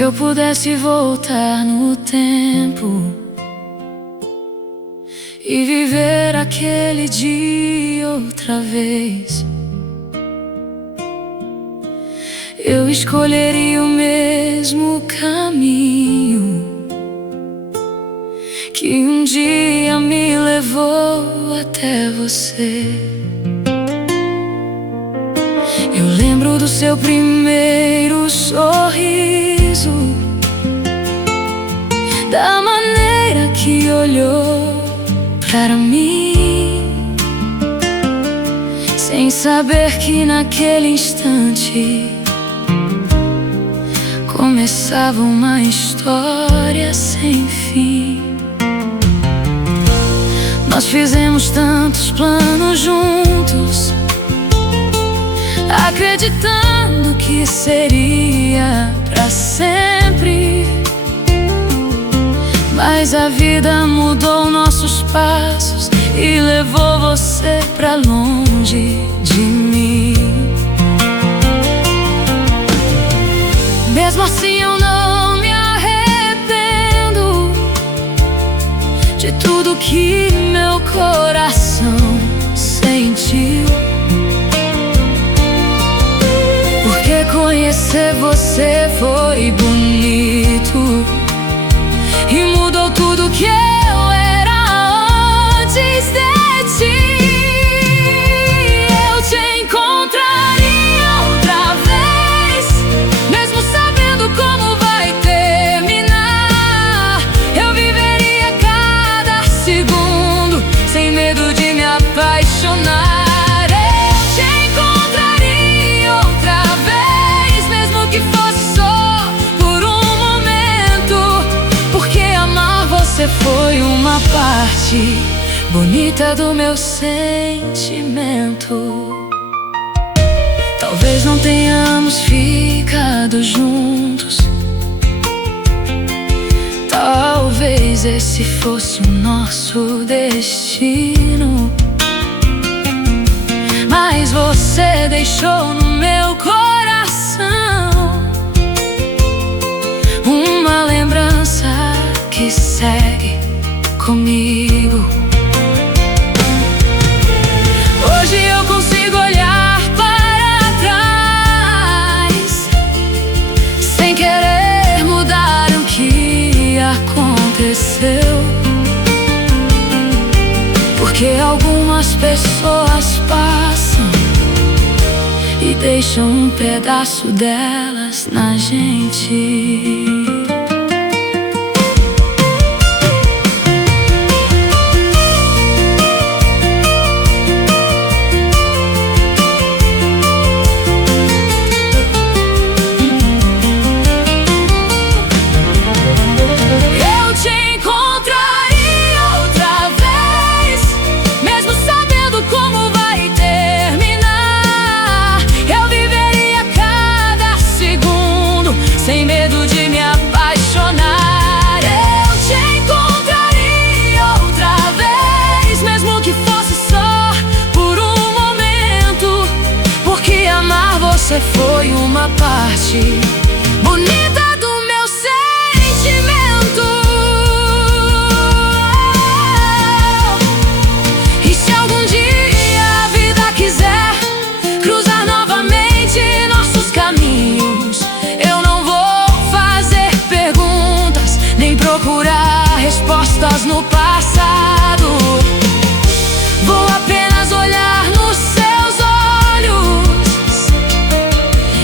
Se eu pudesse voltar no tempo e viver aquele dia outra vez, eu escolheria o mesmo caminho que um dia me levou até você. Eu lembro do seu primeiro sorriso, da maneira que olhou para mim, sem saber que naquele instante começava uma história sem fim. Nós fizemos tantos planos juntos, acreditando que seria pra sempre. Mas a vida mudou nossos passos e levou você pra longe de mim. Mesmo assim eu não me arrependo de tudo que meu coração sentiu, porque conhecer você foi bonito e mudou tudo que eu era antes de ti. Eu te encontraria outra vez, mesmo sabendo como vai terminar. Eu viveria cada segundo sem medo de me apaixonar. Eu te encontraria outra vez, mesmo que fosse só por um momento, porque amar você foi uma parte bonita do meu sentimento. Talvez não tenhamos ficado juntos, talvez esse fosse o nosso destino, mas você deixou no meu coração uma lembrança que segue comigo. Hoje eu consigo olhar para trás sem querer mudar o que aconteceu, porque algumas pessoas passam e deixam um pedaço delas na gente. Sem medo de me apaixonar, eu te encontraria outra vez, mesmo que fosse só por um momento, porque amar você foi uma parte bonita do meu sentimento. E se algum dia a vida quiser cruzar novamente nossos caminhos, procurar respostas no passado, vou apenas olhar nos seus olhos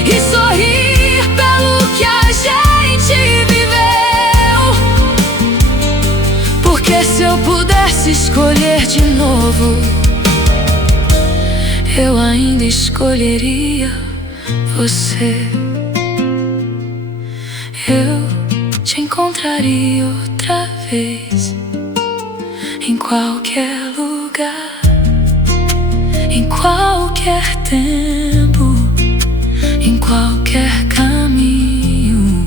e sorrir pelo que a gente viveu. Porque se eu pudesse escolher de novo, eu ainda escolheria você. Eu te encontraria outra vez, em qualquer lugar, em qualquer tempo, em qualquer caminho.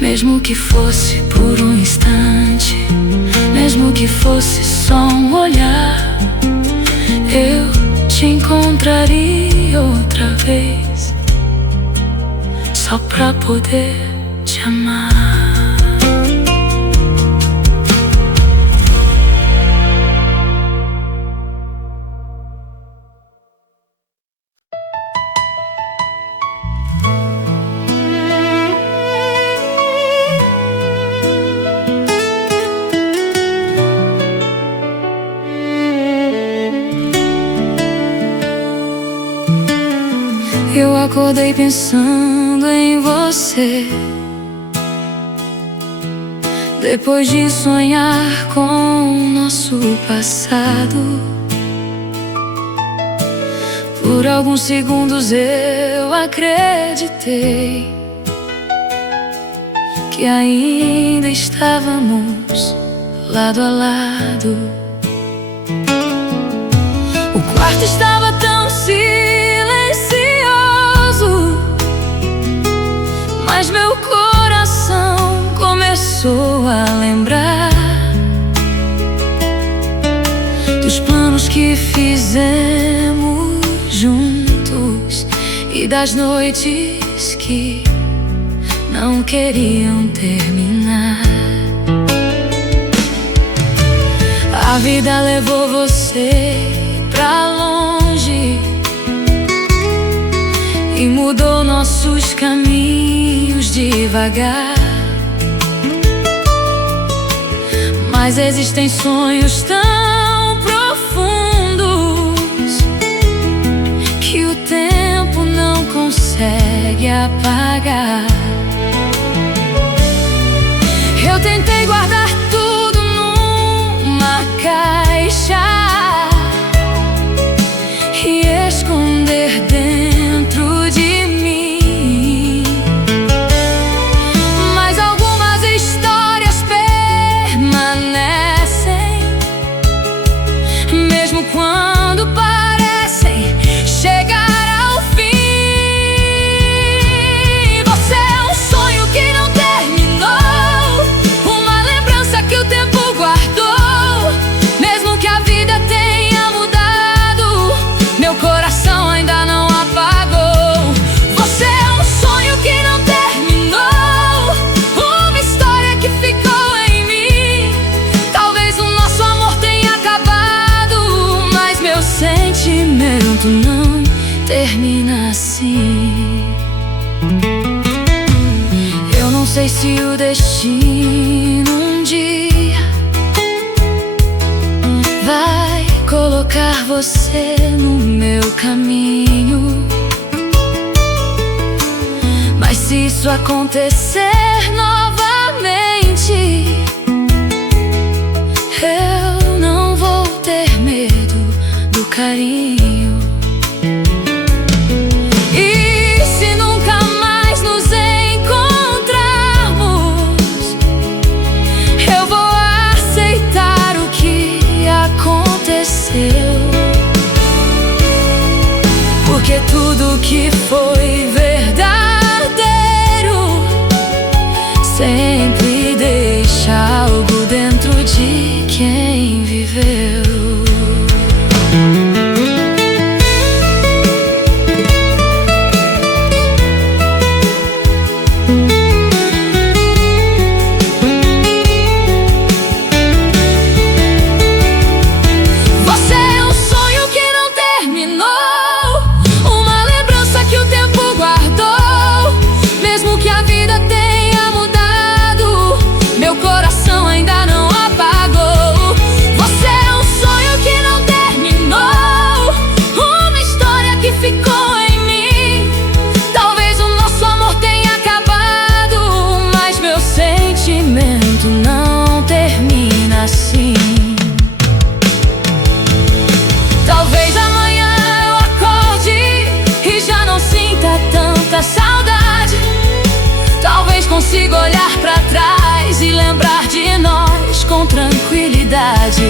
Mesmo que fosse por um instante, mesmo que fosse só um olhar, eu te encontraria outra vez. só pra poder te amar. Eu acordei pensando em você, depois de sonhar com o nosso passado. Por alguns segundos eu acreditei que ainda estávamos lado a lado. O quarto estava tão silencioso, mas meu coração começou a lembrar dos planos que fizemos juntos e das noites que não queriam terminar. A vida levou você pra longe e mudou nossos caminhos devagar. Mas existem sonhos tão profundos que o tempo não consegue apagar. Eu tentei guardar tudo numa caixa e esconder dentro de mim, mas algumas histórias permanecem, mesmo quando parecem chegar ao fim. Você é um sonho que não terminou, uma lembrança que o tempo guardou, mesmo que a vida tenha mudado, meu coração ainda não apagou. Você é um sonho que não terminou, uma história que ficou em mim. Talvez o nosso amor tenha acabado, mas meu sentimento não termina assim. Eu não sei se o destino um dia vai colocar você no meu caminho, mas se isso acontecer novamente, eu não vou ter medo do carinho. E se nunca mais nos encontrarmos, eu vou aceitar o que aconteceu, porque tudo que foi verdadeiro sempre deixa algo dentro de quem viveu. Você é um sonho que não terminou, uma lembrança que o tempo guardou, mesmo que a vida tenha mudado, meu coração ainda não apagou. Você é um sonho que não terminou, uma história que ficou em mim. Talvez o nosso amor tenha acabado, mas meu sentimento não termina assim. Talvez amanhã eu acorde e já não sinta tanta saudade. Talvez consiga olhar pra trás e lembrar de nós com tranquilidade.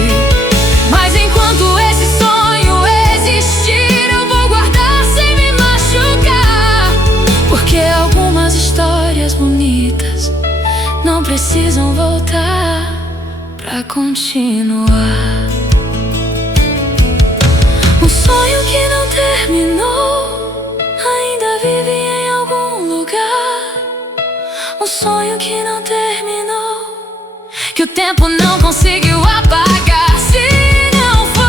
Mas enquanto esse sonho existir, eu vou guardar sem me machucar, porque algumas histórias bonitas não precisam voltar pra continuar. Um sonho que não terminou ainda vive em algum lugar. sonho que não terminou, que o tempo não conseguiu apagar. Se não for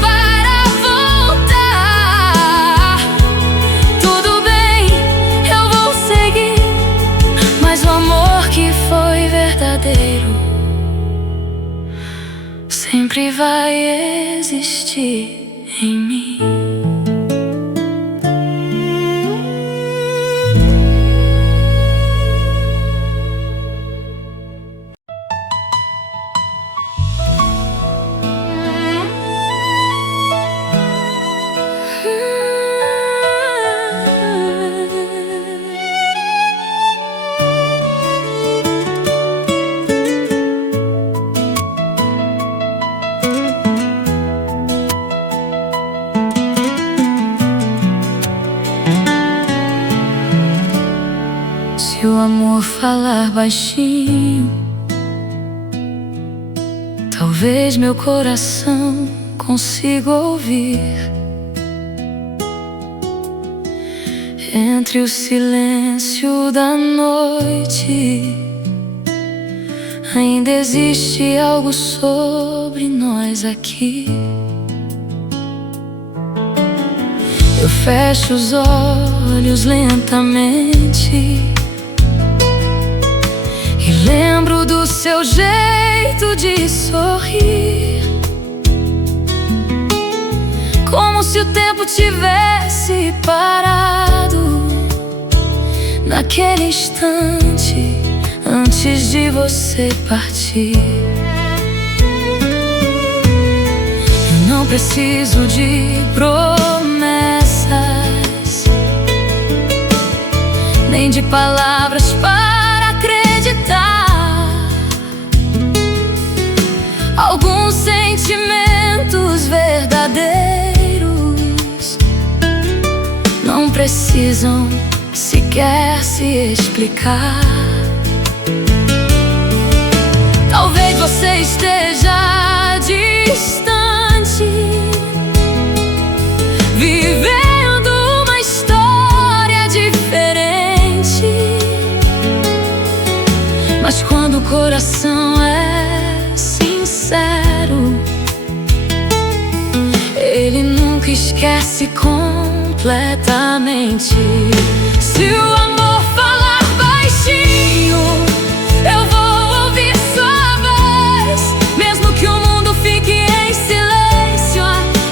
para voltar, tudo bem, eu vou seguir. Mas o amor que foi verdadeiro sempre vai existir em mim. Se o amor falar baixinho, talvez meu coração consiga ouvir. Entre o silêncio da noite, ainda existe algo sobre nós aqui. Eu fecho os olhos lentamente e lembro do seu jeito de sorrir, como se o tempo tivesse parado naquele instante antes de você partir. Eu não preciso de promessas, nem de palavras para acreditar. Alguns sentimentos verdadeiros não precisam sequer se explicar. Talvez você esteja distante, vivendo uma história diferente, mas quando o coração é sincero, ele nunca esquece completamente. Se o amor falar baixinho, eu vou ouvir sua voz. Mesmo que o mundo fique em silêncio,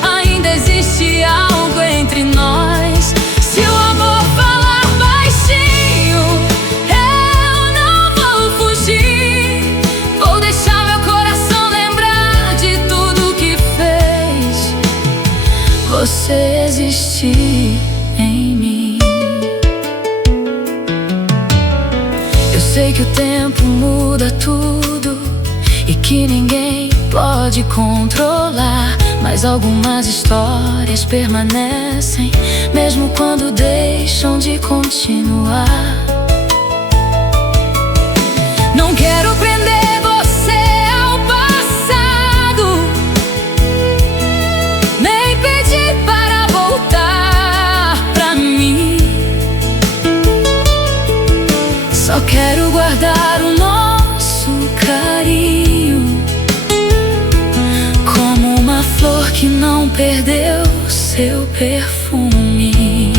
ainda existe algo entre nós. Se o amor falar baixinho, eu não vou fugir. Vou deixar meu coração lembrar de tudo que fez você existir em mim. Eu sei que o tempo muda tudo e que ninguém pode controlar, mas algumas histórias permanecem, mesmo quando deixam de continuar. Não quero prender você ao passado, nem pedir para voltar pra mim. Só quero guardar o nosso carinho como uma flor que não perdeu seu perfume.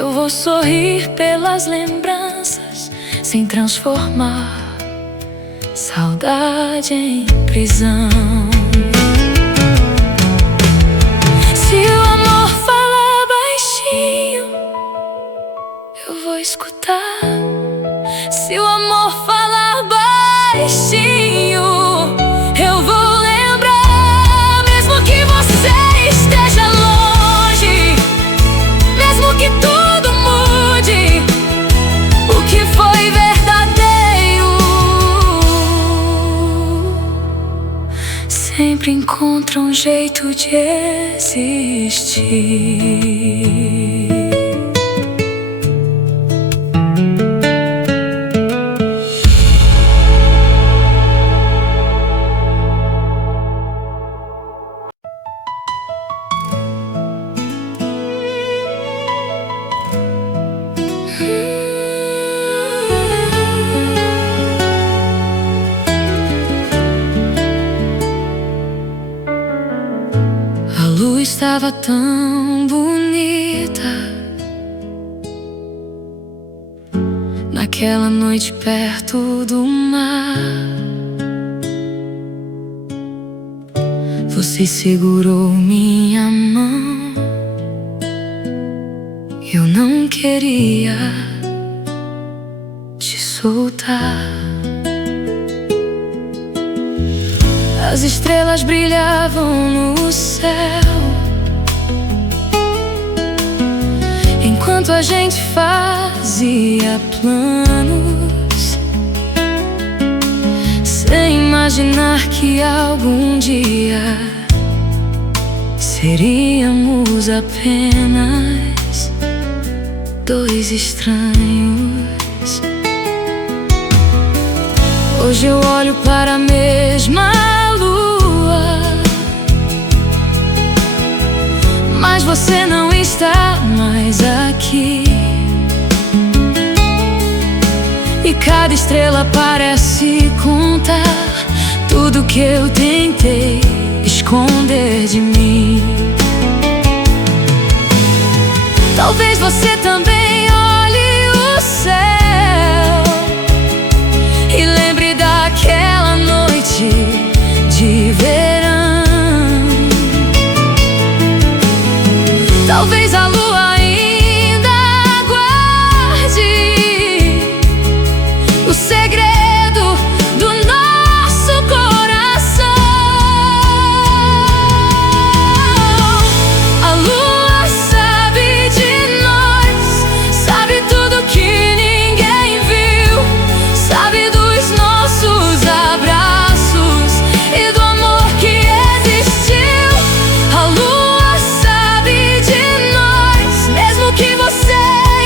Eu vou sorrir pelas lembranças, sem transformar saudade em prisão. Se o amor falar baixinho, eu vou escutar. Se o amor falar baixinho, eu vou lembrar. Mesmo que você esteja longe, mesmo que tudo mude, o que foi verdadeiro sempre encontra um jeito de existir. A lua estava tão bonita naquela noite perto do mar. Você segurou minha mão, eu não queria te soltar. As estrelas brilhavam no céu enquanto a gente fazia planos, sem imaginar que algum dia seríamos apenas dois estranhos. Hoje eu olho para a mesma lua, mas você não está mais aqui. E cada estrela parece contar tudo que eu tentei esconder de mim. Talvez você também olhe o céu e lembre daquela noite de verão. Talvez a lua ainda guarde o segredo do nosso coração. A lua sabe de nós, sabe tudo que ninguém viu, sabe dos nossos abraços e do amor que existiu. A lua sabe de nós, mesmo que você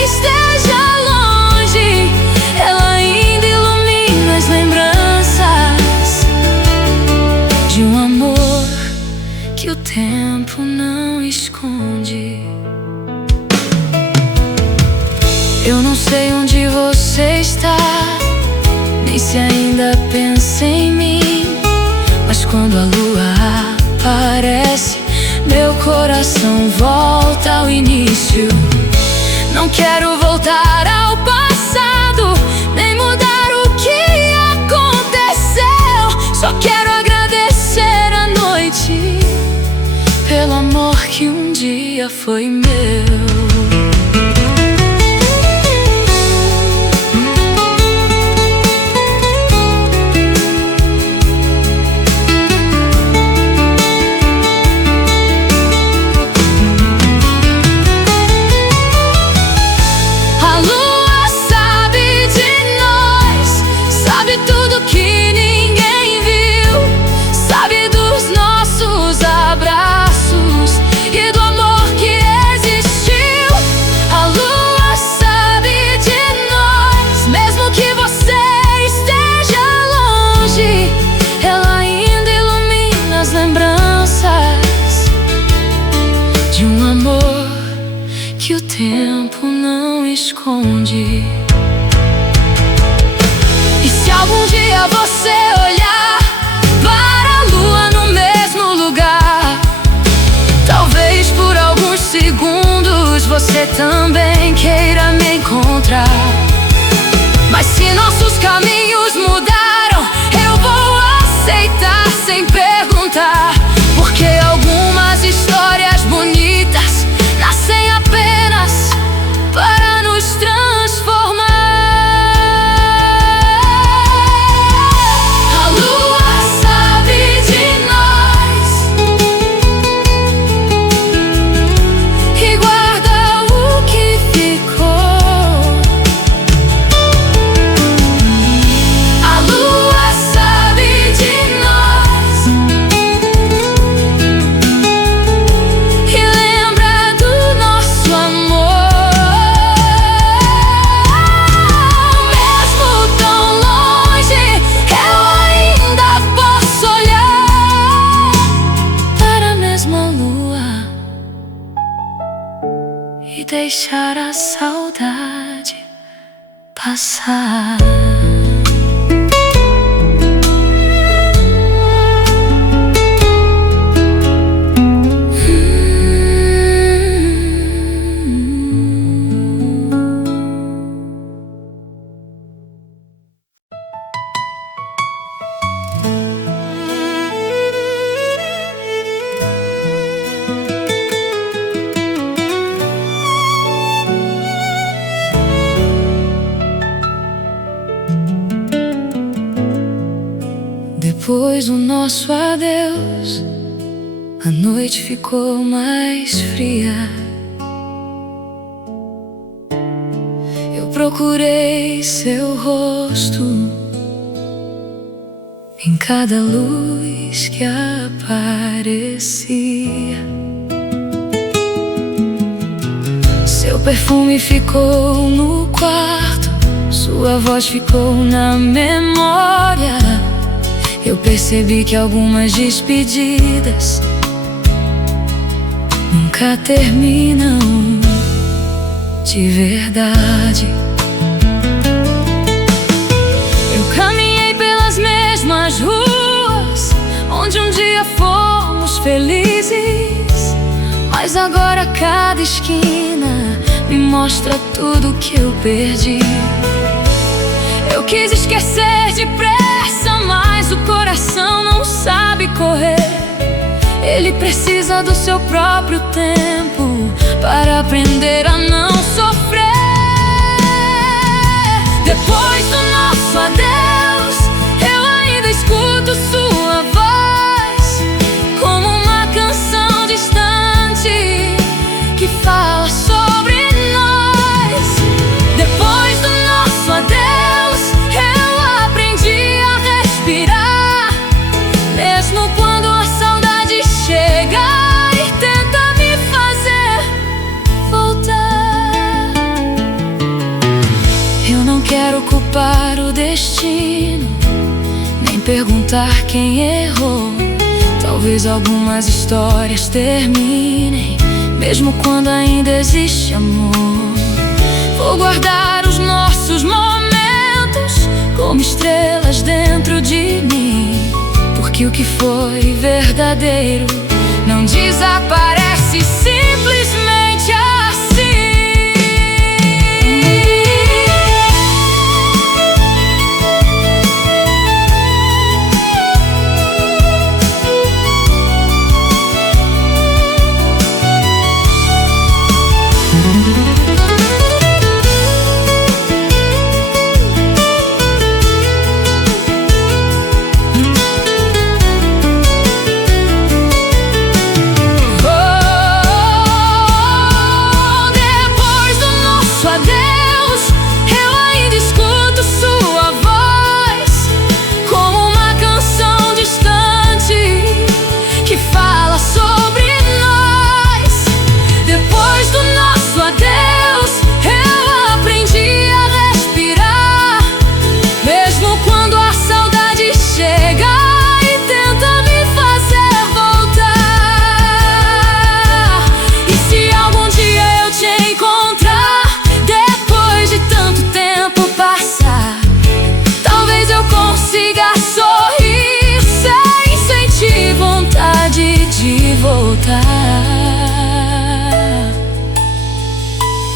esteja longe, ela ainda ilumina as lembranças de um amor que o tempo não esconde. Eu não sei onde você está, nem se ainda pensa em mim, mas quando a lua aparece, meu coração volta ao início. Não quero voltar ao passado, nem mudar o que aconteceu. Só quero agradecer a noite pelo amor que um dia foi meu. A lua sabe de nós, sabe tudo que ninguém viu, sabe dos nossos abraços e do amor que existiu. A lua sabe de nós, mesmo que você esteja longe, ela ainda ilumina as lembranças de um amor que o tempo não esconde. E se algum dia você olhar para a lua no mesmo lugar, talvez por alguns segundos você também queira e deixar a saudade passar. Depois do nosso adeus, a noite ficou mais fria. Eu procurei seu rosto em cada luz que aparecia. Seu perfume ficou no quarto, sua voz ficou na memória. Eu percebi que algumas despedidas nunca terminam de verdade. Eu caminhei pelas mesmas ruas onde um dia fomos felizes, mas agora cada esquina me mostra tudo que eu perdi. Eu quis esquecer depressa, mas o coração não sabe correr. Ele precisa do seu próprio tempo para aprender a não sofrer. Depois do nosso adeus, eu ainda escuto sua voz como uma canção distante que fala sobre nós. Depois do nosso adeus, eu aprendi a respirar, mesmo quando a saudade chega e tenta me fazer voltar. Eu não quero culpar o destino, nem perguntar quem errou. Talvez algumas histórias terminem, mesmo quando ainda existe amor. Vou guardar os nossos momentos como estrelas dentro de mim, porque o que foi verdadeiro não desaparece simplesmente assim.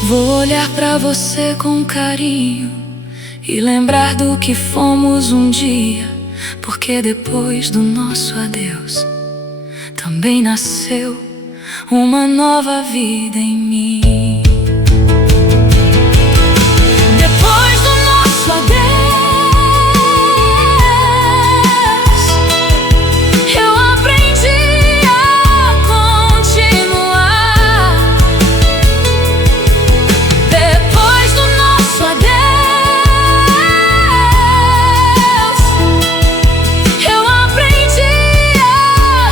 Vou olhar pra você com carinho e lembrar do que fomos um dia, porque depois do nosso adeus também nasceu uma nova vida em mim. Depois do nosso adeus, eu aprendi a continuar. Depois do nosso adeus, eu aprendi a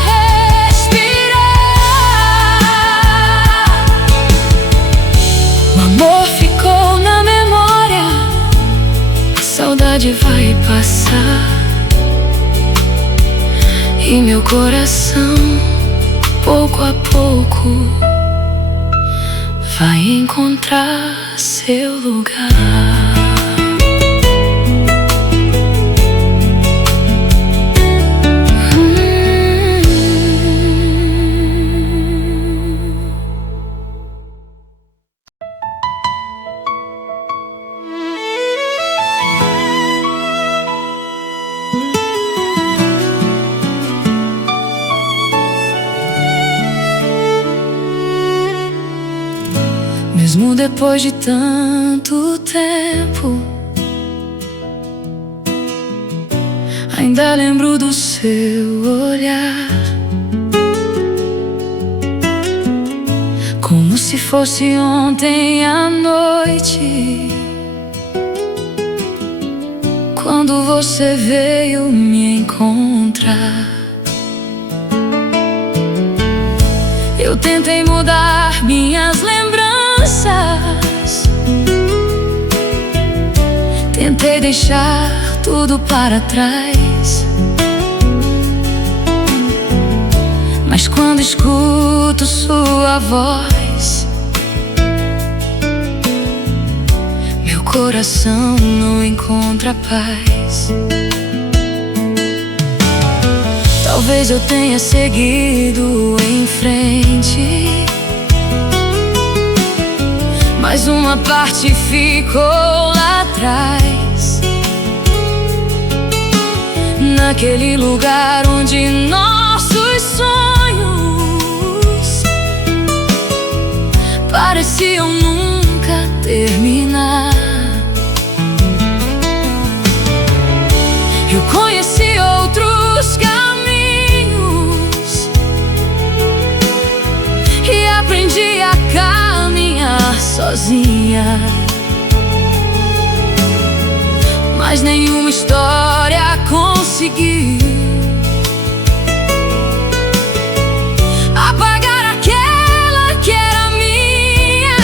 respirar. O amor ficou na memória, a saudade vai passar, e meu coração, pouco a pouco, vai encontrar seu lugar. Mesmo depois de tanto tempo, ainda lembro do seu olhar, como se fosse ontem à noite, quando você veio me encontrar. Eu tentei mudar minhas lembranças, tentei deixar tudo para trás, mas quando escuto sua voz, meu coração não encontra paz. Talvez eu tenha seguido em frente, mas uma parte ficou lá atrás, naquele lugar onde nossos sonhos pareciam nunca terminar. Eu conheci outros caminhos e aprendi a caminhar sozinha, mas nenhuma história conseguiu apagar aquela que era minha.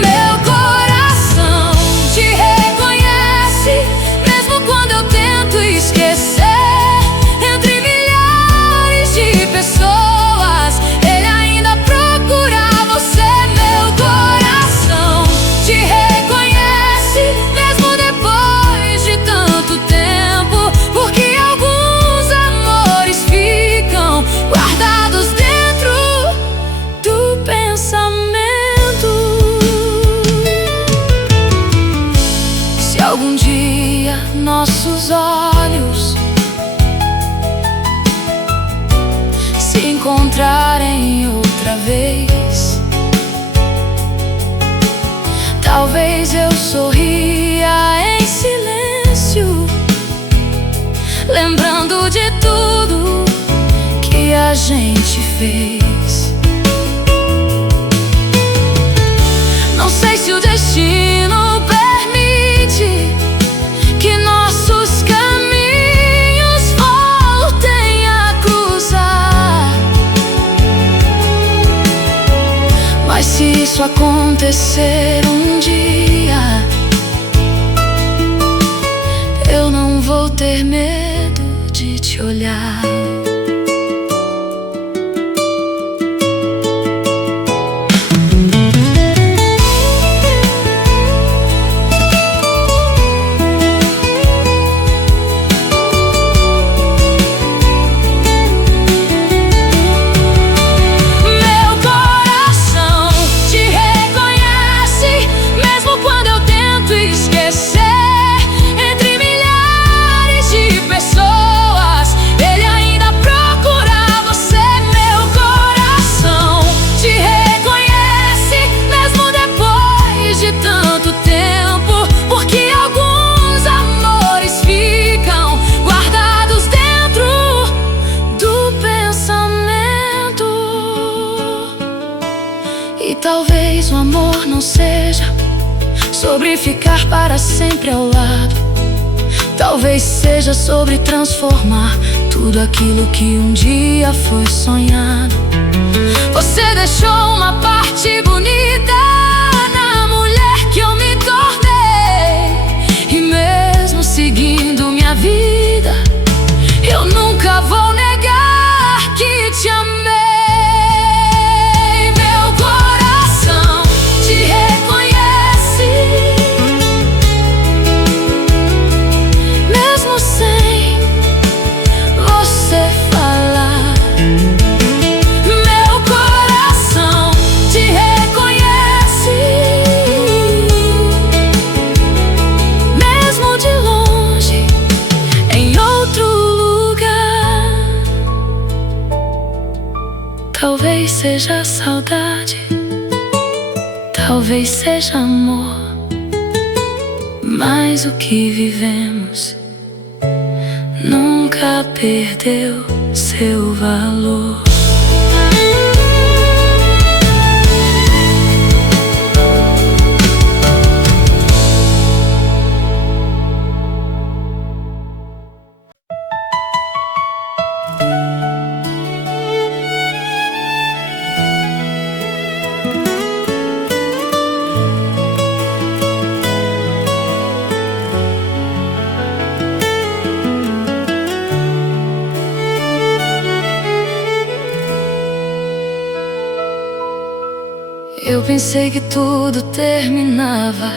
Meu coração te reconhece, mesmo quando eu tento esquecer. Entre milhares de pessoas, ele ainda procura você. Meu coração te reconhece, mesmo depois de tanto tempo, porque alguns amores ficam guardados dentro do pensamento. Se algum dia nossos olhos se encontrarem outra vez, talvez eu sorria em silêncio, lembrando de tudo que a gente fez. Não sei se o destino permite que nossos caminhos voltem a cruzar, mas se isso acontecer um dia, eu não vou ter medo de te olhar. Meu coração te reconhece, mesmo quando eu tento esquecer. Entre milhares de pessoas, ele ainda procura você. Meu coração te reconhece, mesmo depois de tanto tempo, porque alguns amores ficam guardados dentro do pensamento. E talvez o amor não seja sobre ficar para sempre ao lado, talvez seja sobre transformar tudo aquilo que um dia foi sonhado. Você deixou uma parte bonita na mulher que eu me tornei, e mesmo seguindo minha vida, eu nunca vou negar que te amei. Meu coração Talvez seja saudade, talvez seja amor, mas o que vivemos nunca perdeu seu valor. Eu pensei que tudo terminava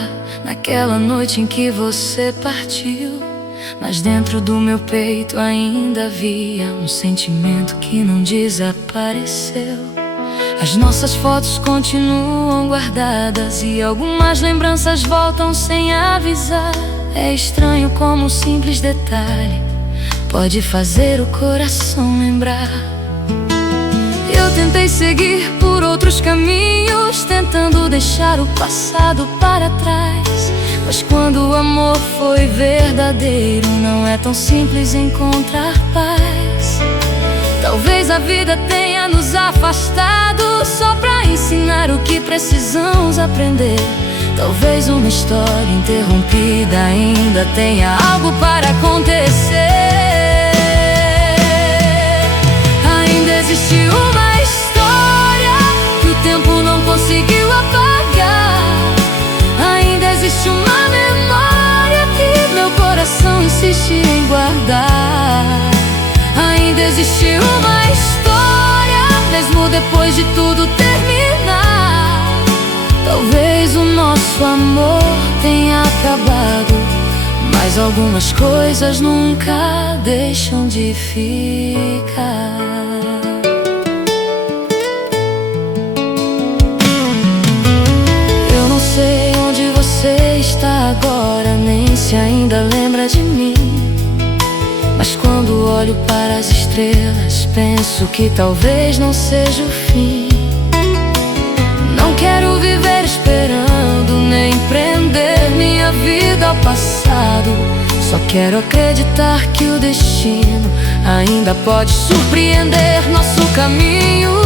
naquela noite em que você partiu, mas dentro do meu peito ainda havia um sentimento que não desapareceu. As nossas fotos continuam guardadas e algumas lembranças voltam sem avisar. É estranho como um simples detalhe pode fazer o coração lembrar. Eu tentei seguir por outros caminhos, tentando deixar o passado para trás. Mas quando o amor foi verdadeiro, não é tão simples encontrar paz. Talvez a vida tenha nos afastado só pra ensinar o que precisamos aprender. Talvez uma história interrompida ainda tenha algo para acontecer. Ainda existe uma o tempo não conseguiu apagar. Ainda existe uma memória que meu coração insiste em guardar. Ainda existe uma história, mesmo depois de tudo terminar. Talvez o nosso amor tenha acabado, mas algumas coisas nunca deixam de ficar. Sei onde você está agora, nem se ainda lembra de mim. Mas quando olho para as estrelas, penso que talvez não seja o fim. Não quero viver esperando, nem prender minha vida ao passado. Só quero acreditar que o destino ainda pode surpreender nosso caminho.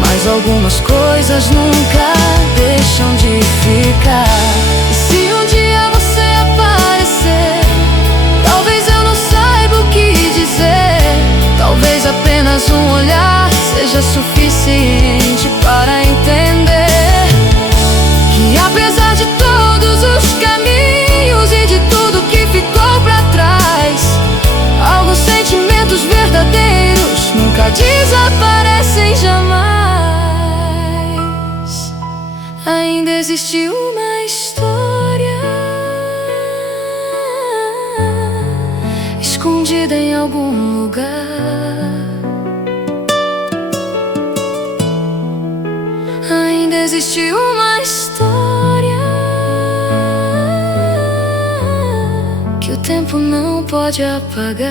Mas algumas coisas nunca deixam de ficar. E se um dia você aparecer, talvez eu não saiba o que dizer. Talvez apenas um olhar seja suficiente para entender que apesar de todos os caminhos e de tudo que ficou pra trás, alguns sentimentos verdadeiros nunca desaparecem jamais. Ainda existe uma história escondida em algum lugar. Ainda existe uma história que o tempo não pode apagar.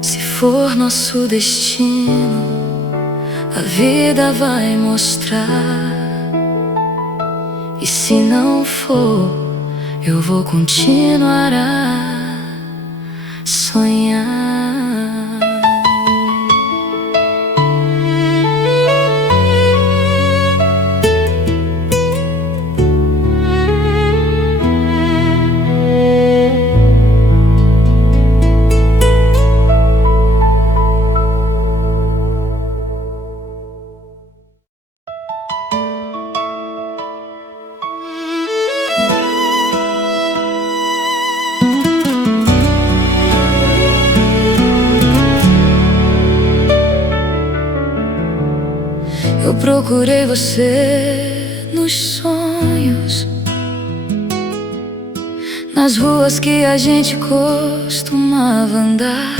Se for nosso destino, a vida vai mostrar. E se não for, eu vou continuar a sonhar. procurei você nos sonhos, nas ruas que a gente costumava andar.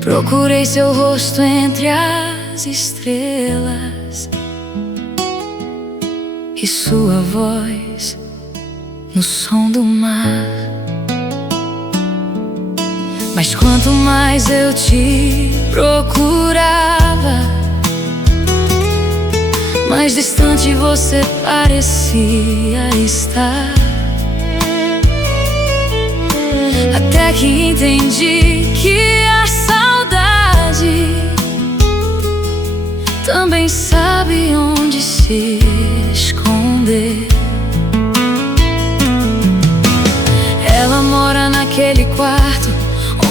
Procurei seu rosto entre as estrelas e sua voz no som do mar. Mas quanto mais eu te procurava, mais distante você parecia estar. Até que entendi que a saudade também sabe onde se esconder. Ela mora naquele quarto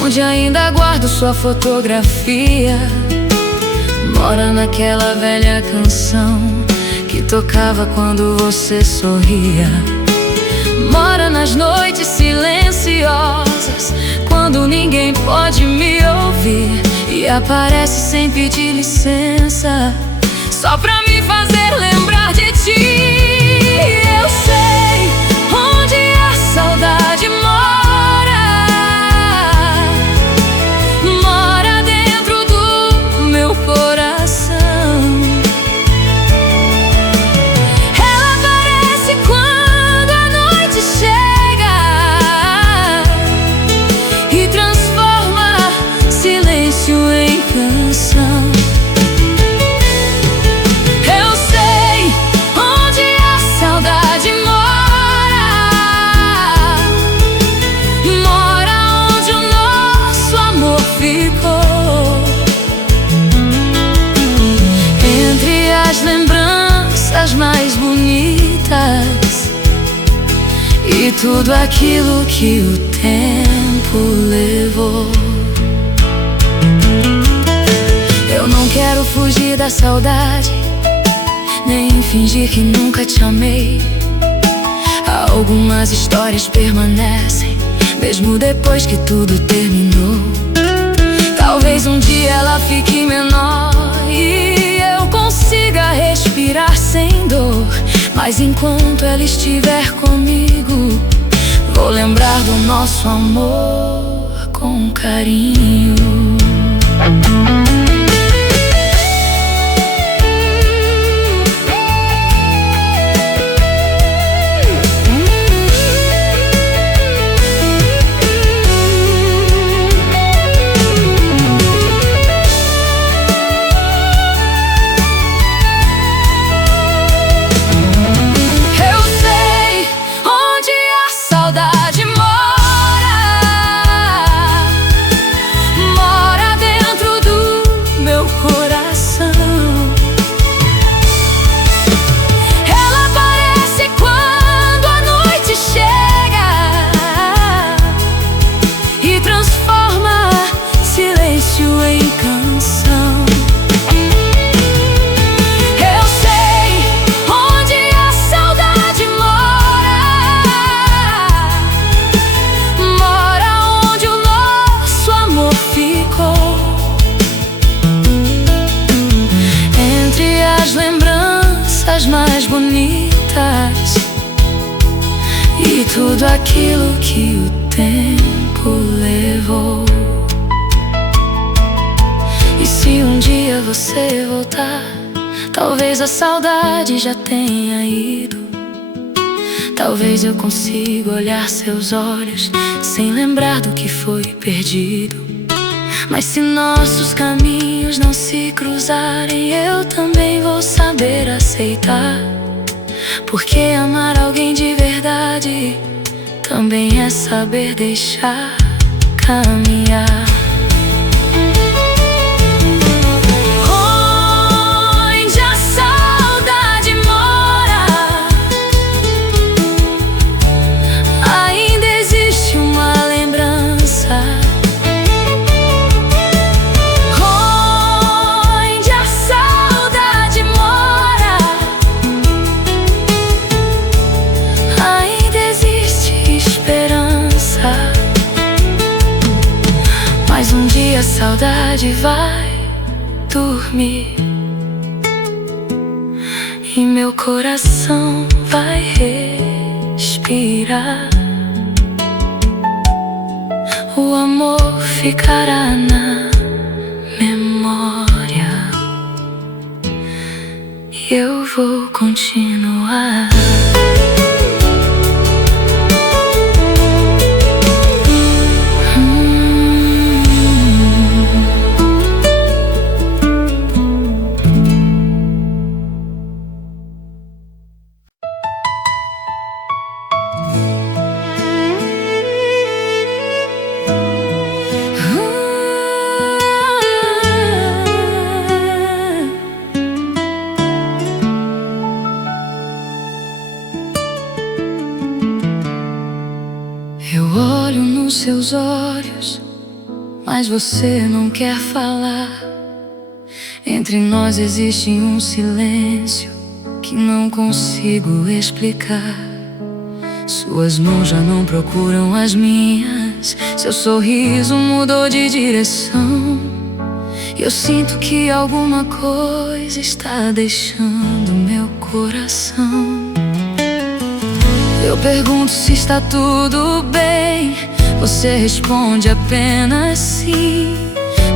onde ainda guardo sua fotografia. Mora naquela velha canção que tocava quando você sorria. Mora nas noites silenciosas, quando ninguém pode me ouvir, e aparece sem pedir licença, só pra me fazer lembrar de ti. Eu sei onde a saudade mora, mora dentro do meu coração. Ela aparece quando a noite chega e transforma silêncio em canção. Eu sei onde a saudade mora, mora onde o nosso amor ficou. Entre as lembranças mais bonitas e tudo aquilo que o tempo levou. Eu não quero fugir da saudade, nem fingir que nunca te amei. Algumas histórias permanecem, mesmo depois que tudo terminou. Talvez um dia ela fique menor e eu consiga respirar sem dor. Mas enquanto ela estiver comigo, vou lembrar do nosso amor com carinho. As mais bonitas e tudo aquilo que o tempo levou. E se um dia você voltar, talvez a saudade já tenha ido. Talvez eu consiga olhar seus olhos sem lembrar do que foi perdido. Mas se nossos caminhos não se cruzarem, eu também vou saber aceitar. Porque amar alguém de verdade também é saber deixar caminhar. Onde a saudade mora, ainda existe uma lembrança. Mas um dia a saudade vai dormir. dormir e meu coração vai respirar. O amor ficará na memória e eu vou continuar. Eu olho nos seus olhos, mas você não quer falar. Entre nós existe um silêncio que não consigo explicar. Suas mãos já não procuram as minhas, seu sorriso mudou de direção. E eu sinto que alguma coisa está deixando meu coração. Eu pergunto se está tudo bem, você responde apenas sim.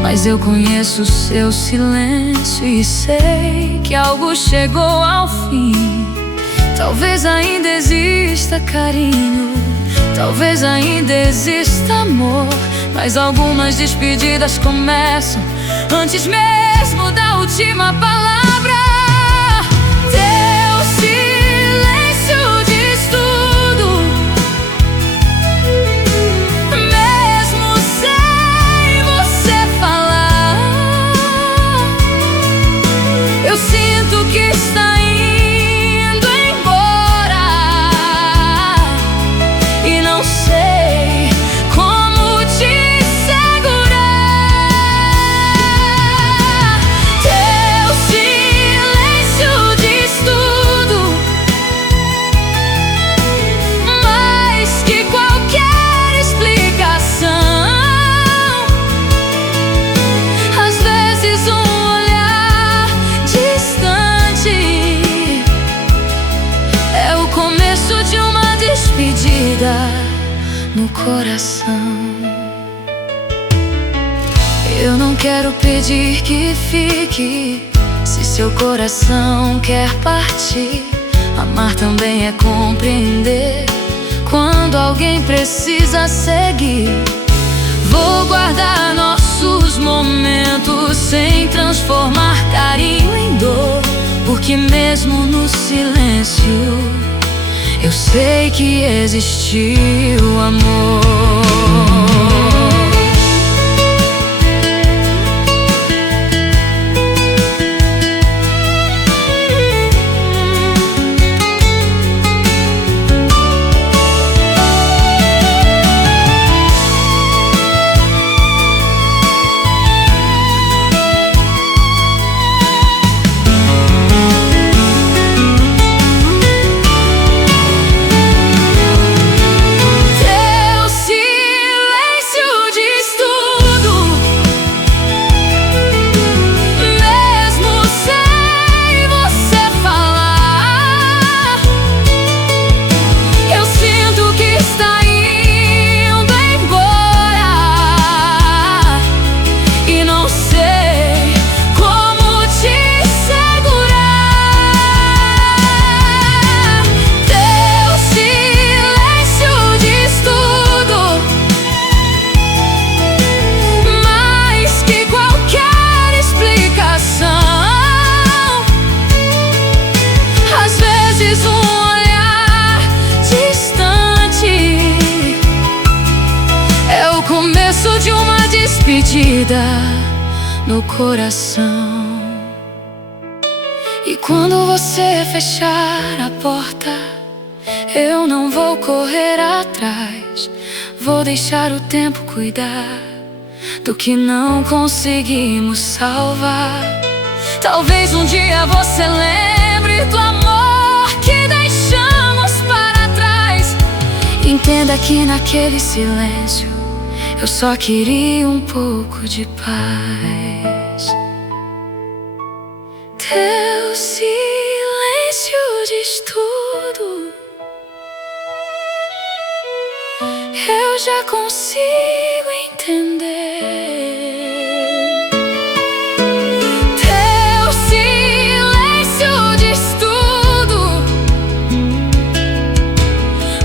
Mas eu conheço o seu silêncio e sei que algo chegou ao fim. Talvez ainda exista carinho, talvez ainda exista amor, mas algumas despedidas começam antes mesmo da última palavra. Eu sinto que está indo embora e não sei como te segurar. Teu silêncio diz tudo, mais que qualquer explicação. Às vezes é o começo de uma despedida no coração. Eu não quero pedir que fique, se seu coração quer partir. Amar também é compreender quando alguém precisa seguir. Vou guardar nossos momentos sem transformar carinho em dor, porque mesmo no silêncio eu sei que existiu amor. De uma despedida no coração. E quando você fechar a porta, eu não vou correr atrás. Vou deixar o tempo cuidar do que não conseguimos salvar. Talvez um dia você lembre do amor que deixamos para trás. Entenda que naquele silêncio eu só queria um pouco de paz. Teu silêncio diz tudo. Eu já consigo entender. Teu silêncio diz tudo,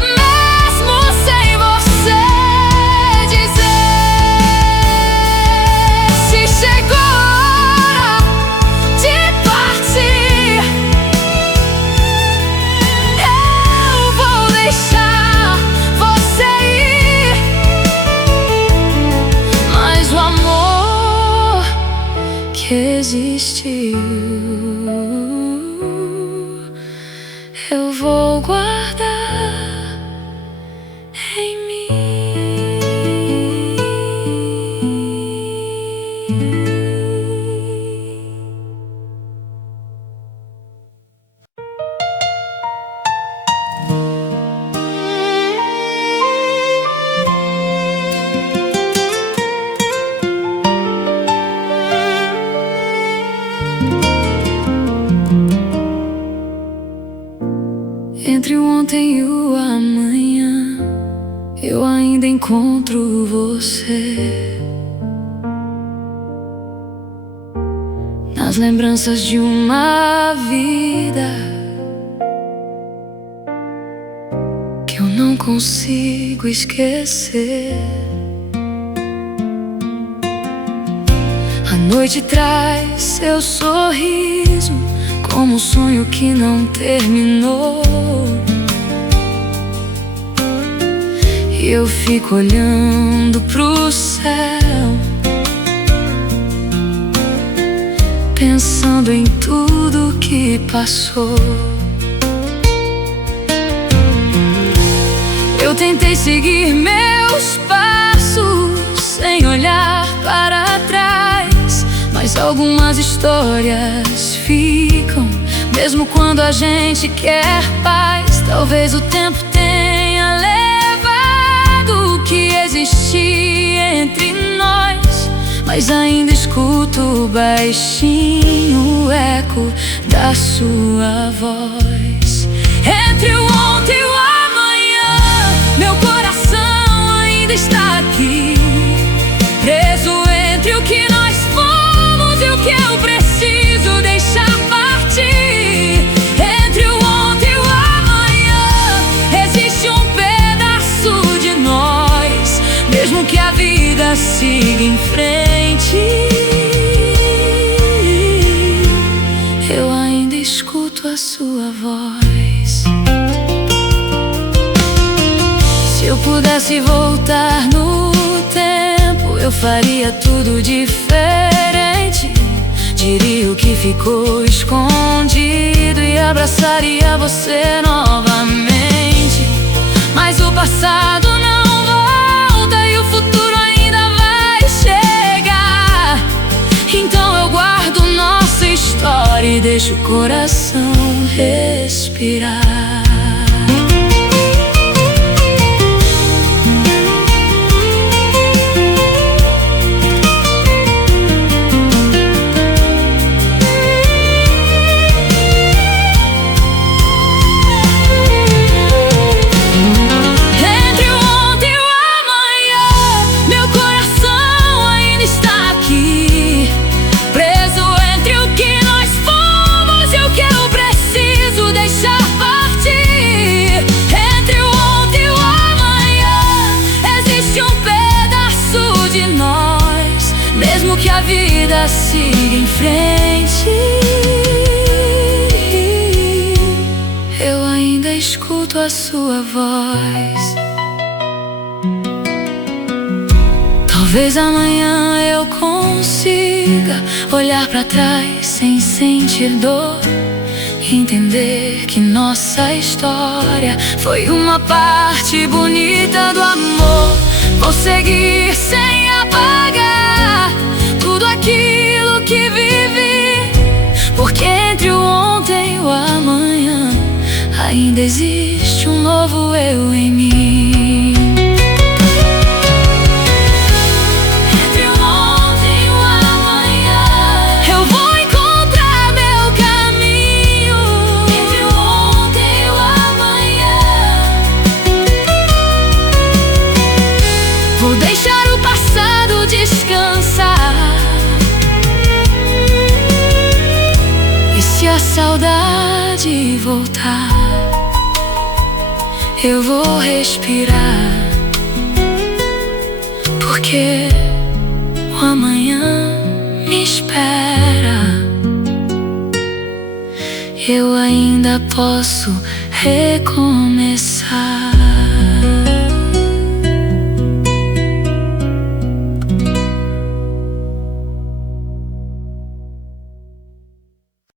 mesmo sem você dizer. Se chegou a hora de partir, eu vou deixar você ir. Mas o amor que existiu, eu vou guardar em mim. Entre o ontem e o amanhã, eu ainda encontro você nas lembranças de uma vida que eu não consigo esquecer. A noite traz seu sorriso como um sonho que não terminou, e eu fico olhando pro céu, pensando em tudo que passou. Eu tentei seguir meus passos sem olhar para trás, mas algumas histórias ficam, mesmo quando a gente quer paz. Talvez o tempo tenha levado o que existia entre nós, mas ainda escuto baixinho o eco da sua voz. Entre o ontem e o amanhã, meu coração ainda está aqui, preso entre o que nós fomos e o que eu preciso deixar partir. Entre o ontem e o amanhã, existe um pedaço de nós, mesmo que a vida siga em frente, eu ainda escuto a sua voz. Se eu pudesse voltar no tempo, eu faria tudo diferente. Diria o que ficou escondido e abraçaria você novamente. Mas o passado não volta e o futuro ainda vai chegar. Então eu guardo nossa história e deixo o coração respirar. Mesmo que a vida siga em frente, eu ainda escuto a sua voz. Talvez amanhã eu consiga olhar pra trás sem sentir dor, entender que nossa história foi uma parte bonita do amor. Vou seguir sem apagar tudo aquilo que vivi, porque entre o ontem e o amanhã ainda existe um novo eu em mim. Entre o ontem e o amanhã, eu vou encontrar meu a saudade voltar, eu vou respirar, porque o amanhã me espera. Eu ainda posso recomeçar.